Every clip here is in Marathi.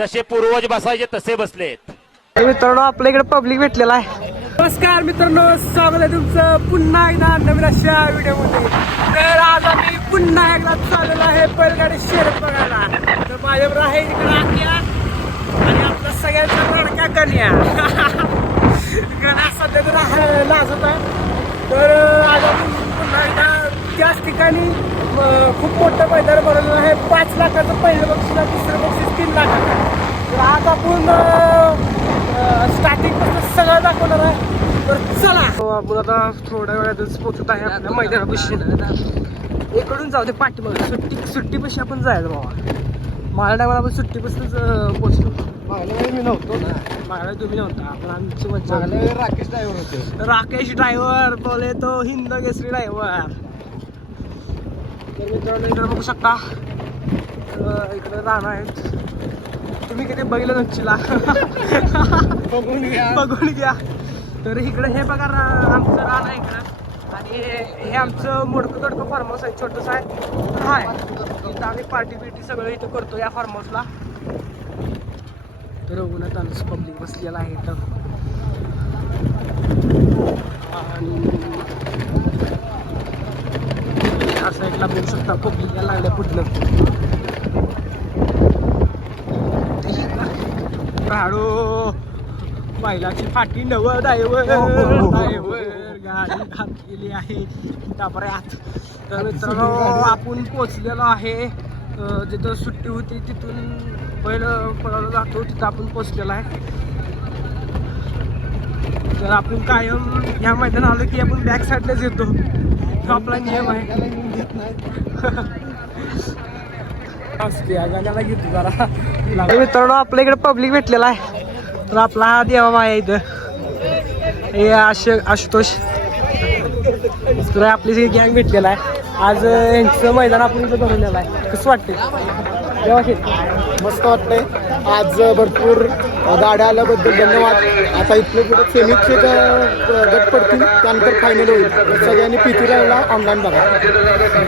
जसे पूर्वज बसायचे तसे बसलेत. मित्रांनो आपल्या इकडे पब्लिक भेटलेला आहे. नमस्कार मित्रांनो स्वागत आहे तुमचं पुन्हा एकदा नवीन अशा व्हिडिओमध्ये. तर आज आम्ही पुन्हा एकदा चाललेलो आहे बैलगाडी शर्यत बघायला. तर माझ्याबरोबर आहे इकडे आज्ञा आणि आपला सगळ्यांचा रडक्या कन्या. गणा सध्या तर हा- लाजत आहे. तर आज आपण पुन्हा एकदा त्याच ठिकाणी खूप मोठं मैदान बनवलेलं आहे. पाच लाखाचं पहिलं बक्षीस आहे दुसरं बक्षीस तीन लाखाचं आहे. तर आज आपण स्टार्टिंगपासून सगळं दाखवणार आहे. तर चला. हो, आपण आता थोड्या वेळातच पोहोचत आहे आपल्या मैदानापाशी. इकडून जाऊ दे पाठीमागे. सुट्टी सुट्टीपाशी आपण जायचं बाबा माझ्या टायमाला आपण सुट्टीपासूनच अं, पोहोचलो. मागल्या मी नव्हतो ना. मागला तुम्ही नव्हता. आपण आमची मागल्या. वेळी राकेश ड्रायव्हर होते. राकेश ड्रायव्हर बोले तो हिंद केसरी ड्रायव्हर तर मित्रांनो इकडे बघू शकता. इकडे राहणार आहेत. तुम्ही किती बघितलं नक्षीला बघून घ्या. बघून घ्या. तर इकडे हे बघा रा- आमचं रान आहे इकडं. आणि हे- हे आमचं मोडकं तडकं फार्म हाऊस आहे छोटंसं आहे. हाय. इथं आम्ही पार्टी बिर्टी सगळं इथं करतो या फार्म हाऊसला तर उन्हात आम्ही पब्लिक बसलेला आहे इथं. आणि साईडला बघू शकता पब्लिक या लागल्या पुढलं राडो. बैलाची फाटी नव डायवर डायवर गाडी घातलेली आहे. तापऱ्यात तर मित्रांनो आपण पोचलेलो आहे. जिथं सुट्टी होती तिथून बैल पळायला जातो तिथं आपण पोचलेलो आहे. तर आपण कायम ह्या मैदानात आलो की आपण बॅक साईडलाच येतो तो आपला नियम आहे. असते घेतो जरा. मित्रांनो आपल्या इकडे पब्लिक भेटलेला आहे. तर आपला हा देवा माया इथं. हे आश आशुतोष. तर आपली सगळी गँग भेटलेला आहे. आज यांचं मैदान आपण इथं बनवलेलं आहे. कसं वाटते देवा खेळ. मस्त वाटतंय आज भरपूर गाड्या आल्याबद्दल धन्यवाद. आता इथले पुढे सेमीचे गट पडतील त्यानंतर फायनल होईल. सगळ्यांनी पीती राहिला ऑनलाईन बघा.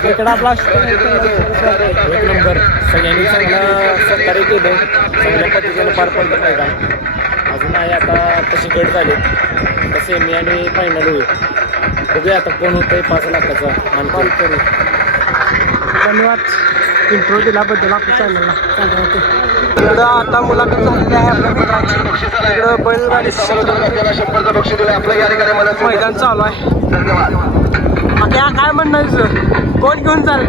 इकडं आपला एक नंबर. सगळ्यांनी चांगलं सहकार्य केलं चांगल्या पद्धतीने पार पडलं मैदान. अजून आहे आता तसे गट झाले. तर सेमी आणि फायनल होईल. बघूया आता कोण होतंय पाच लाखाचा मानकरी करू धन्यवाद. इंट्रो दिल्याबद्दल आपल्या चॅनलला इकडं आता मुलाखत झालेली आहे आपल्या मित्राची. इकडं बैलगाडी मैदान चालू आहे. आता या काय म्हणणं? कोण घेऊन चाल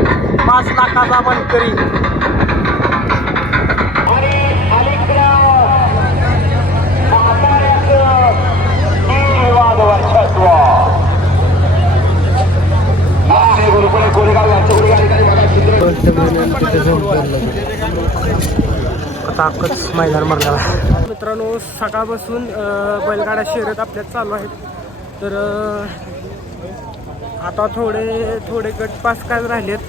पाच लाखाचा आता अख्खच मैदान भरलेला आहे. मित्रांनो सकाळपासून बैलगाड्या शर्यत आपल्यात चालू आहेत. तर आता थोडे थोडे गट पास काय राहिलेत.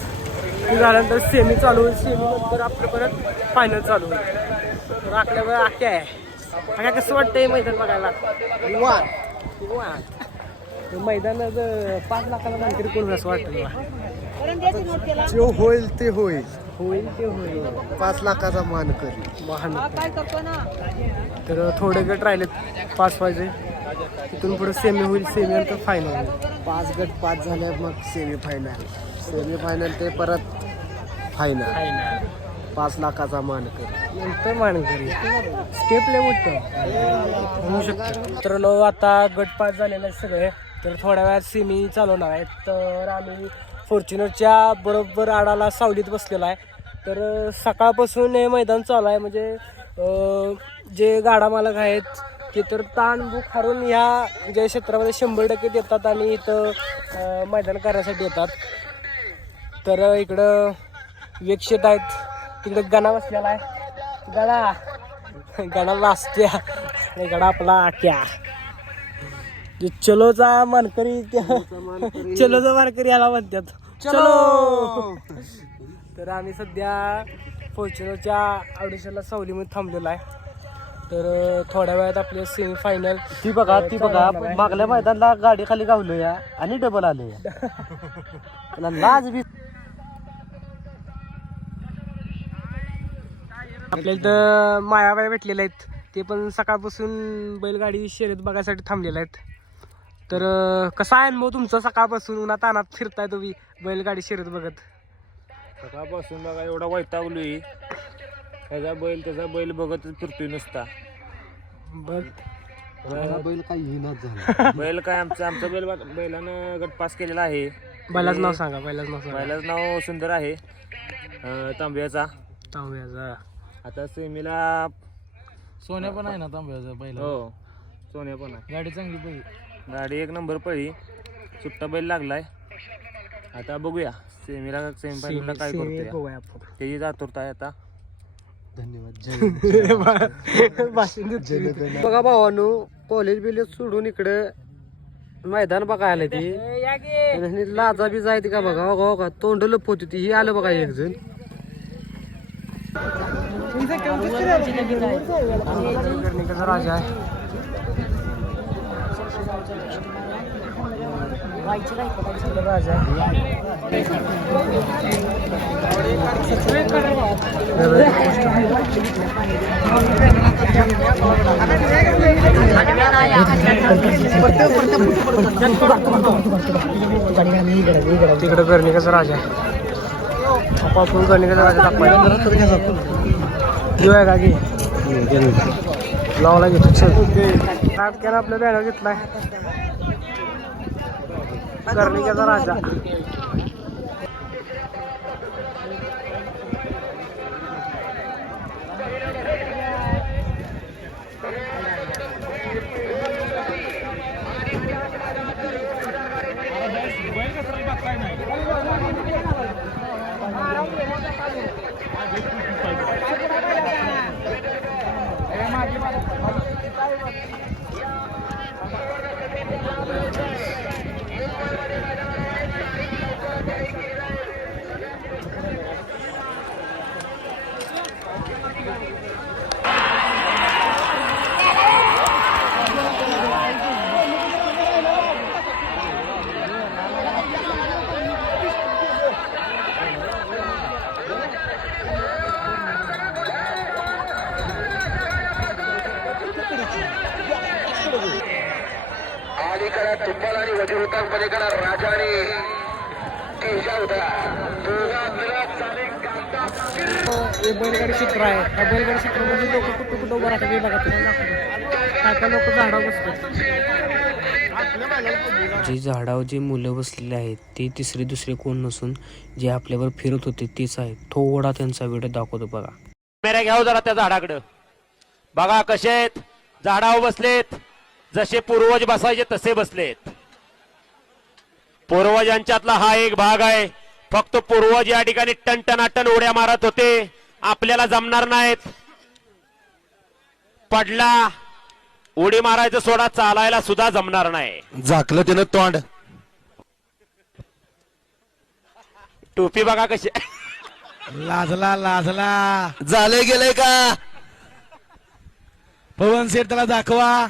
ते झाल्यानंतर सेमी चालू होईल. सेमी नंतर आपलं परत फायनल चालू होईल. तर आपल्या वेळ आख्या आहे. आख्या कसं वाटतंय मैदान बघायला. मैदानात पाच लाखाला मानकरी कोण असं वाटतं होईल ते होईल. होईल ते होईल? पाच लाखाचा मान करी. वाहन तर थोडे गट राहिलेत पाच व्हायचे तिथून पुढे सेमी होईल सेमी नंतर फायनल होईल. पाच गट पाच झाले मग सेमी फायनल सेमी फायनल ते परत फायनल फायनल पाच लाखाचा मान करी. नंतर मानकरी स्टेप लय मोठं होऊ शकतं. मित्रांनो आता गट पास झालेले आहेत सगळे. तर थोड्या वेळात सेमी चालवणार आहेत. तर आम्ही फॉर्च्युनरच्या बरोबर आडाला सावलीत बसलेला आहे. तर सकाळपासून हे मैदान चालू आहे. म्हणजे जे गाडा मालक आहेत ते तर ताण बुक हारून ह्या ज्या क्षेत्रामध्ये शंभर टक्के देतात आणि इथं मैदान करण्यासाठी येतात तर इकडं वेक्षेत आहेत. तिकडे गणा बसलेला आहे. गणा. गणा लाजत्या आणि गणा आपला आक्या जे चलोचा मानकरी. त्या चलोचा मानकरी याला म्हणतात. चलो! तर आम्ही सध्या फॉर्च्युनरच्या ऑडिशनला सावलीमध्ये थांबलेलो आहे. तर थोड्या वेळात आपले सेमी फायनल ती बघा ती बघा. मागल्या मैदानला गाडी खाली गावलो या आणि डबल आले लाज बी आपल्याला इथं मायाबाई भेटलेल्या आहेत. ते पण सकाळपासून बैलगाडी शर्यत बघायसाठी थांबलेले आहेत. तर कसा आहे अनुभव तुमचा सकाळपासून? उन्हात तानात फिरताय तुम्ही? बैलगाडी शर्यत बघत. सकाळपासून बघा एवढा वैतागलोय. त्याचा बैल त्याचा बैल बघतच फिरतोय नुसता. बघ. बैल काही हिनाच झाला. बैल काय आमचं आमचा बैल बैलानं गट पास केलेला आहे. बैलाच नाव सांगा बैलाच नाव सांगा. बैलाचं नाव सुंदर आहे. अं, तांब्याचा तांब्याचा आता सेमीला सोन्या पण आहे ना तांब्याचा बैल? हो सोन्या पण आहे. गाडी चांगली बैल गाडी एक नंबर पळी. सुट्टा बैल लागलाय. आता बघूया. सेमीला सेमी फायनलला काय आपण. त्याची आतुरता आहे आता. धन्यवाद. बघा भावानो कॉलेज बिलेज सोडून इकडे मैदान बघायला ती. लाजा बी जायती का बघा? हो का तोंड लप होती ती. ही आलं बघा एक जण. राजा आहे राजा तिकडे गर्णिकाचा राजा आहे? आपण गर्णिकाचा राजा दाखवायचा घेऊया का की लावला घेतो नाटक्यानं आपल्या बॅनर घेतलाय? कर्णिकाचा राजा अलीकडे तुप्पल आणि वजीरतान पलीकडे राजा आणि तेजा झाले हे बैलगाडी क्षेत्र आहे. त्या बैलगाडी क्षेत्रामध्ये लोक कुठं कुठं उभं राहतात बघा तुम्हाला दाखवतो. काय काय लोक झाडावर बसतात. जी झाडावर जी मुलं बसलेली आहेत ती तिसरी दुसरी कोण नसून जे आपल्यावर फिरत होते तेच आहेत थोडा त्यांचा व्हिडिओ दाखवतो बघा. कॅमेरा घ्याव जरा त्या झाडाकडं. बघा कसे आहेत. झाडावर बसलेत. जसे पूर्वज बसायचे तसे बसलेत. पूर्वजांच्यातला हा एक भाग आहे. फक्त पूर्वज या ठिकाणी टनटनाटन उड्या मारत होते. आपल्याला जमणार नाहीत. पडला. उडी मारायचं सोडा चालायला सुद्धा जमणार नाही. झाकलं त्यानं तोंड. टोपी बघा कशी. लाजला लाजला. झालंय गेलंय का? पवन सेठ त्याला दाखवा.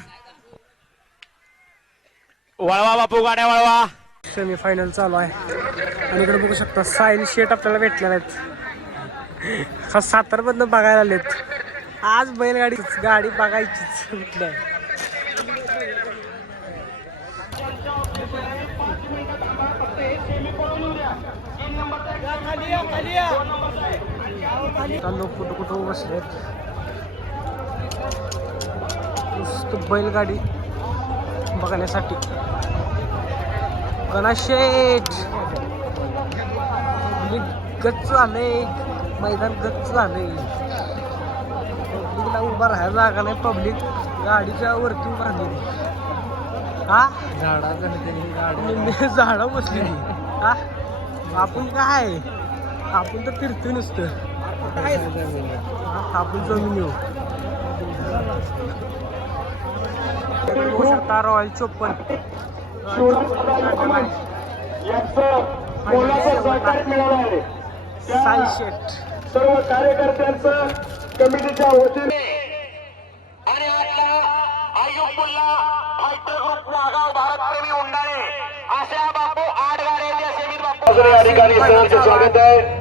वळवा बापू गाड्या वळवा. सेमी फायनल चालू आहे. आणि इकडे बघू शकता साईल शेट आपल्याला भेटलेला आहेत. हा सातारमधनं बघायला आलेत. आज बैलगाडी गाडी बघायचीच कुठल्या लोक कुठं कुठं बसलेत. बैलगाडी. बघण्यासाठी. गणाशेठ गच्च झालंय. मैदान गच्च झालंय. पब्लिकला उभा राहायला जागा नाही पब्लिक गाडीच्या वरती उभा राहिली हा? झाडा झाडा. बसली हा? आपण काय? आपण तर फिरतोय नुसतं. आपण जमीन येऊ. बघू शकता रॉयल चोपन सर्व कार्यकर्त्यांचं कमिटीच्या वतीने आणि आजला आयुकुल्ला फायटर ग्रुप नागाव भारतप्रेमी उंडाळे अशा बापू आठ गाड्यांच्या सेमीत बापू अधिकारी सरांचं स्वागत आहे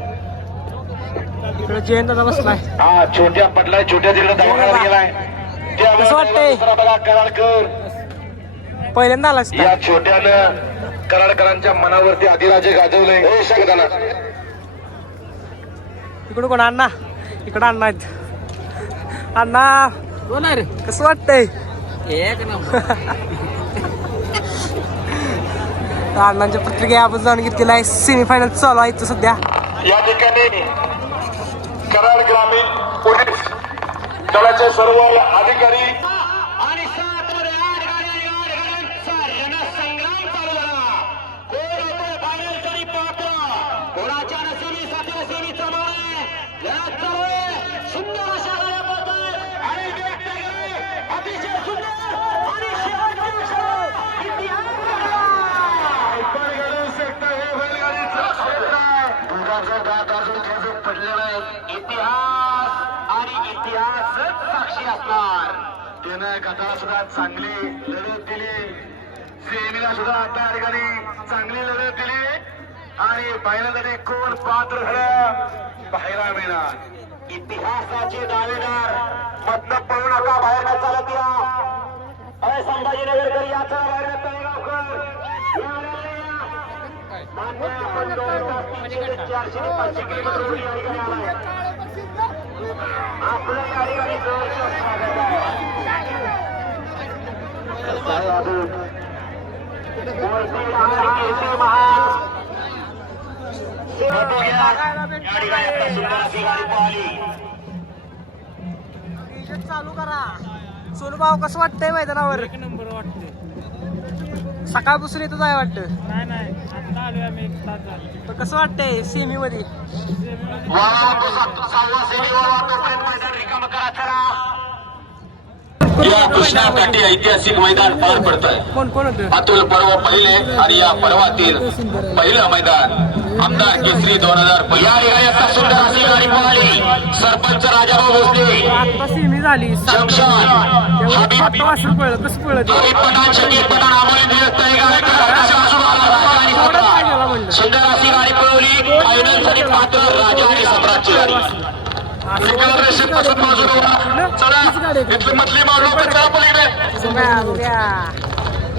जयंत बसलाय हा छोट्या पडलाय छोट्या तिकडे दवाखान्यात गेलाय. कसं वाटतंय? पहिल्यांदा आलास या छोट्यानं कराडकरांच्या मनावरती अधिराजे गाजवले. हो शकताना इकडे कोण? अण्णा. इकडे अण्णा आहेत. अण्णा. कोण आहे कसं वाटतंय? एक नंबर. अण्णांच्या पत्रिका आपण जाणून घेतलेला आहे सेमीफायनल चालू आहे सध्या. या ठिकाणी कराड ग्रामीण पोलीस दलाचे सर्व अधिकारी आणि सात मध्ये आठ गाड्या आणि आठ गाड्यांचा रणसंग्राम चालू झाला कोण होते फायनल तरी पात्र कोणाच्या नसिबीसाठी नसिबीचा मार आहे लढत चालू आहे सुंदर अशा गाड्या पळतोय आणि व्यक्त केले अतिशय सुंदर आणि शेवटची क्षण इतिहास घडला. पण घडू शकतं हे बैलगाडीचं क्षेत्र आहे. दुधाचं दात अजून त्याचं पडलेलं आहे इतिहास आणि इतिहासच साक्षी असणार त्यानं कथा सुद्धा चांगली लढत दिली. सेमीला सुद्धा आता ठिकाणी चांगली लढत दिली. आणि फायनलमध्ये कोण पात्र झालं पाहायला मिळणार. इतिहासाचे दावेदार मधनं पळू नका बाहेर न चालत या. अय संभाजीनगरकर या चला बाहेर तळेगावकर. मान्य आपण दोन तास चारशे पाचशे किलोमीटर चालू करा. सोनू भाऊ कसं वाटतंय मैदानावर? एक नंबर वाटतंय. सकाळपासून येतच आहे वाटतं. नाही नाही. पण कसं वाटतंय सेमी मध्ये. या कृष्णाकाठी ऐतिहासिक मैदान पार पडत आहे कोण कोण होतं? अतुल पर्व पहिले आणि या पर्वातील पहिलं मैदान आमदार केसरी दोन हजार सुंदर अशी गाडी पळाली सरपंच राजाभाऊ भोसले. आता सेमी झाली. हबीब वासरू पळलं. कसं पळलं ते? हबीब पठाण पठाण आमोली दिवस राजा आणि सुंदर अशी गाडी पळवली फायनल पात्र राजा आणि सम्राटची गाडी.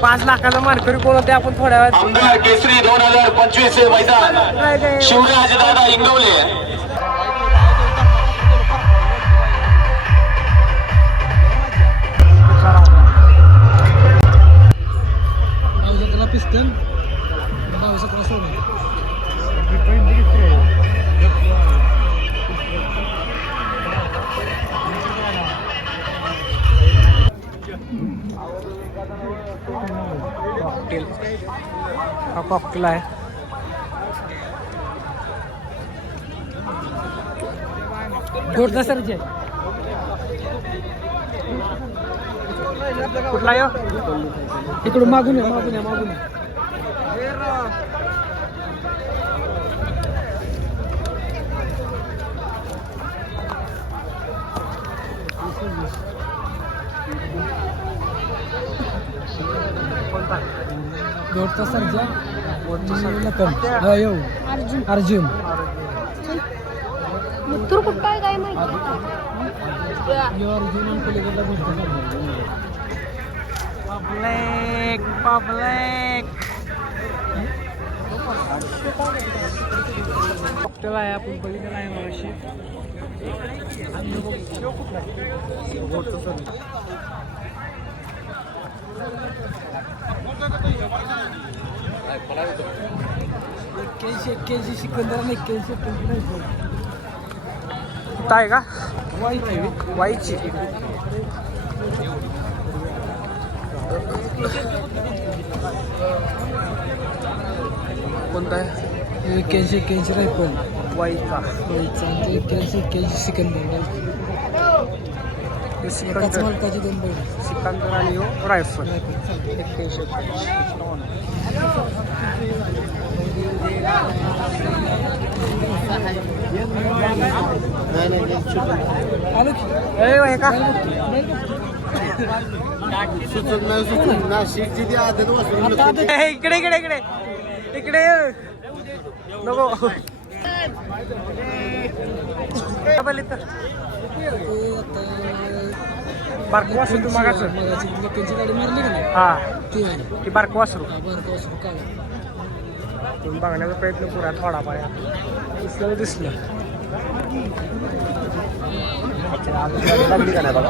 पाच लाखाचा मानकरी कोण होते आपण थोड्या वेळात. आमदार केसरी दोन हजार पंचवीस हे मैदान. शिवराज दादा इंगवले. पिस्तन कॉकटेल हा कॉकटेल आहे. जोरदार सरचे कुठला यो? इकडून मागून या मागून या मागून या. जोरचा सरजा हो अर्जुन मुत्तूर कुठं आहे काय माहिती यो अर्जुन पलीकडला पब्लिक पब्लिक कॉकटेल आहे आपण बघितलं आहे मगाशी एक्क्याऐंशी एक्क्याऐंशी सिकंदर आणि एक्क्याऐंशी एक्क्याऐंशी आहे का? वाईची वाईची. कोणता आहे? एक्क्याऐंशी एक्क्याऐंशी रायफल वाईचा. वाईचा. आणि एक्क्याऐंशी एक्क्याऐंशी सिकंदर सिकंदर मालकाचे दोन बैल. सिकंदर आणि हो रायफल एक्क्याऐंशी आलो की? ए हे का? ए, इकडे इकडे इकडे. इकडे नको. बारको वासरू तू मागाचं. हा. ती बारको वासरू. तुम्ही बघण्याचा प्रयत्न करा थोडा पाया दिसलं दिसलं. हो इकडं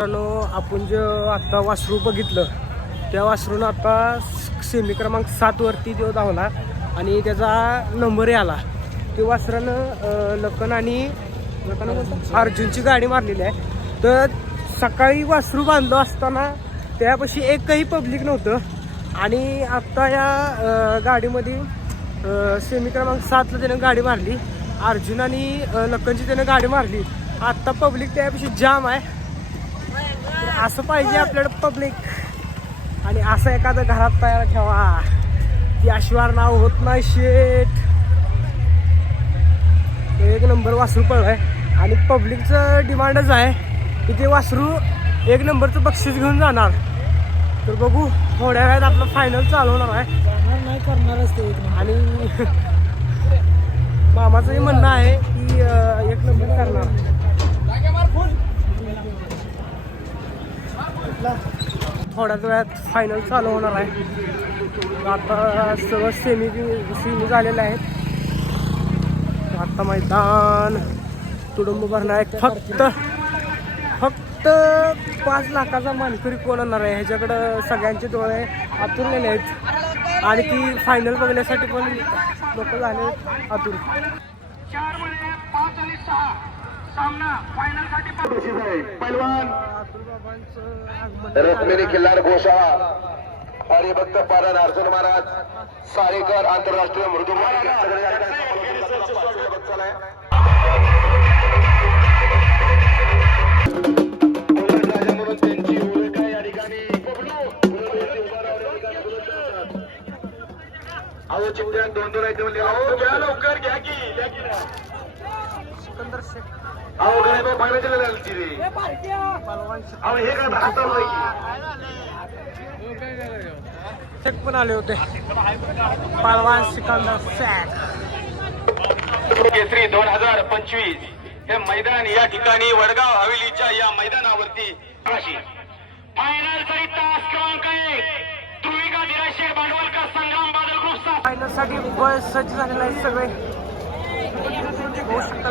मित्रांनो आपण जे आत्ता वासरू बघितलं त्या वासरून आता सेमी क्रमांक सात वरती तो धावला आणि त्याचा नंबरही आला. ते वासरानं लखन आणि लखन अर्जुनची गाडी मारलेली आहे. तर सकाळी वासरू बांधलो असताना त्यापाशी एकही पब्लिक नव्हतं आणि आत्ता या गाडीमध्ये सेमी क्रमांक सातला त्यानं गाडी मारली. अर्जुन आणि लखनची त्यानं गाडी मारली. आत्ता पब्लिक त्यापाशी जाम आहे. असं पाहिजे आपल्याकडं पब्लिक आणि असं एखादं घरात तयार ठेवा. याशिवाय नाव होत नाही शेट एक नंबर वासरू पळलाय आणि पब्लिकचं डिमांडच आहे की ते वासरू एक नंबरचं बक्षीस घेऊन जाणार. तर बघू थोड्या वेळात आपलं फायनल चालू होणार आहे. नाही करणारच ते आणि मामाचंही म्हणणं आहे की एक नंबर करणार. थोड्याच वेळात फायनल चालू होणार आहे. आता सर्व सेमी सेमी झालेले आहेत आता मैदान. तुडुंब भरणार आहे. फक्त फक्त पाच लाखाचा मानकरी कोण होणार आहे? ह्याच्याकडं सगळ्यांचे डोळे आतुरलेले आहेत. आणि ती फायनल बघण्यासाठी पण लोक झाले आतुर. पैलवान. रश्मिनी खिल्लार घोषाळा. हरिभक्त पारण अर्जुन महाराज. सारेकर आंतरराष्ट्रीय मृदू त्यांची ओळख आहे या ठिकाणी अहो दोन दोन आहेत घ्या लवकर घ्या की घ्या की. सिकंदर शेख अहो गरीब फायनाच्या झाली रे पलवान अहो हे काय भाषा शेख पण आले होते. पलवान सिकंदर शेख केसरी दोन हजार पंचवीस. हे मैदान या ठिकाणी वडगाव हवेलीच्या या मैदानावरती फायनलसाठी तास क्रमांक एक. ध्रुविका दिराशे भांडवलकर संग्राम बादल चे बहुत सुंदर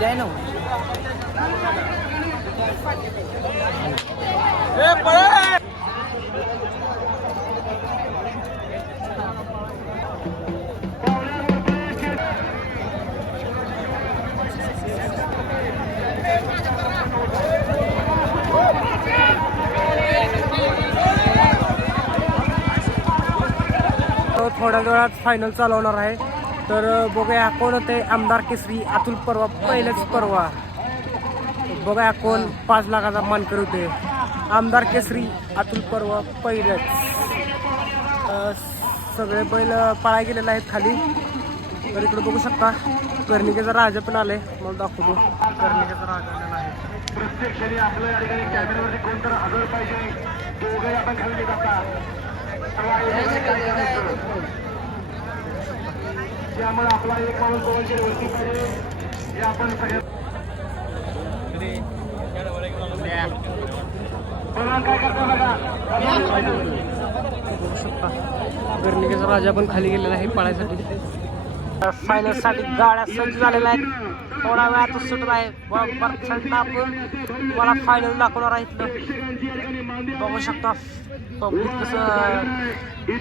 જાય थोड्या वेळात फायनल चालवणार आहे. तर बघूया कोण होते आमदार केसरी अतुल परवा पहिलेच परवा. बघा कोण पाच लाखाचा मानकर होते. आमदार केसरी अतुल परवा पहिलेच. सगळे बैल पाळा गेलेले आहेत खाली. तर इकडे बघू शकता कर्णिकेचा राजा पण आले मला दाखवतो. कर्णिकेचा राजा आलेला आहे. प्रत्येक क्षणी आपलं या ठिकाणी कॅमेऱ्यावरती कोण तर हजर पाहिजे दोघंही आपण खाली जातात त्यामुळे आपला एक माणूस दोनशे वरती पाहिजे हे आपण सगळ्या बघा काय करतो बघा. बघू शकता गर्णिकेचा राजा पण खाली गेलेला आहे पळायसाठी. फायनलसाठी गाड्या सज्ज झालेल्या आहेत. थोडा वेळात सुटत आहे. बरं आपण. तुम्हाला फायनल दाखवणार आहे इथलं. बघू शकता. पब्लिक कसं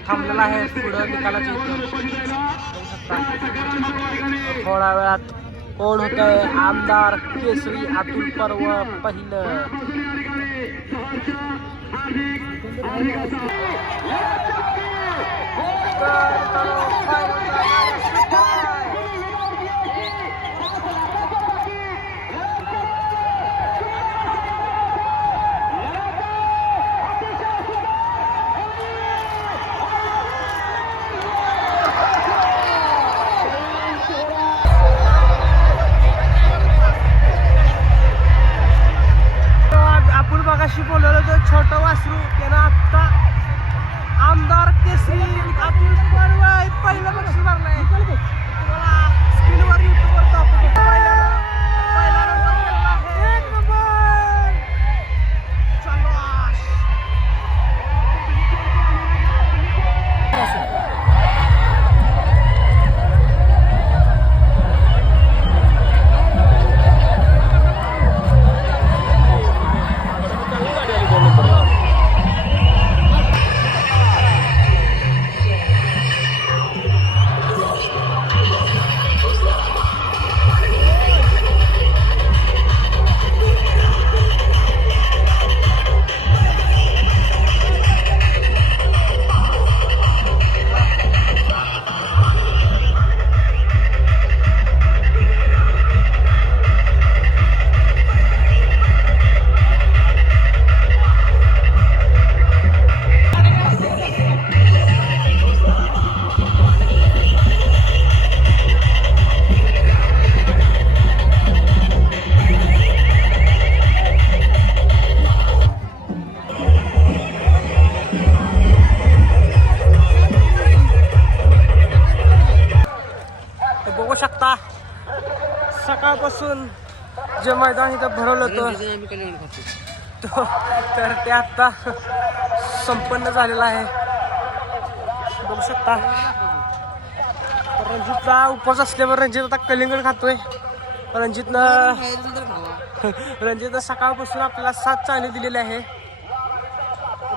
थांबलेलं आहे. पुढं शकता थोड्या वेळात कोण होत आमदार केसरी अतुल पर्व पहिलं आज मगाशी बघाशी बोलवलं तर छोटं वासरू त्यानं आत्ता आमदार केसरी अतुल पर्व पहिलं बक्षीस मारलंय. तुम्हाला स्क्रीनवर युट्यूबवर दाखवतो. भरवलं होतं. तो तर ते आत्ता संपन्न झालेलं आहे. बघू शकता. रणजितचा उपवास असल्यावर रणजित आता कलिंगड खातोय. रणजितनं रणजितनं सकाळपासून आपल्याला सात चाणी दिलेले आहे.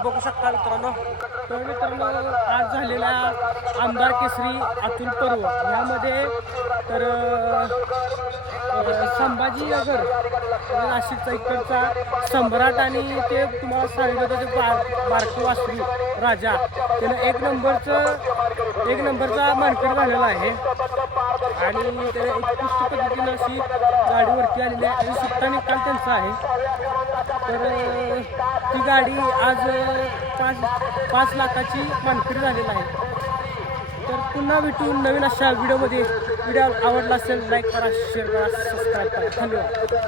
बघू शकता मित्रांनो. तर मित्रांनो आज झालेल्या आमदार केसरी अतुल पर्व. यामध्ये तर संभाजी नगर नाशिकचा इकडचा सम्राट आणि ते तुम्हाला सांगितलं होतं बार बारकी वासरू राजा त्यानं एक नंबरचं एक नंबरचा मानकर झालेला आहे. आणि त्याला उत्कृष्ट पद्धतीनं अशी गाडीवरती आलेली आहे आणि सुट्टा निकाल त्यांचा आहे. तर ती गाडी आज पाच पाच लाखाची मानकरी झालेली आहे. तर पुन्हा भेटून नवीन अशा व्हिडिओमध्ये व्हिडिओ आवडला असेल लाईक करा शेअर करा सबस्क्राईब करा. धन्यवाद.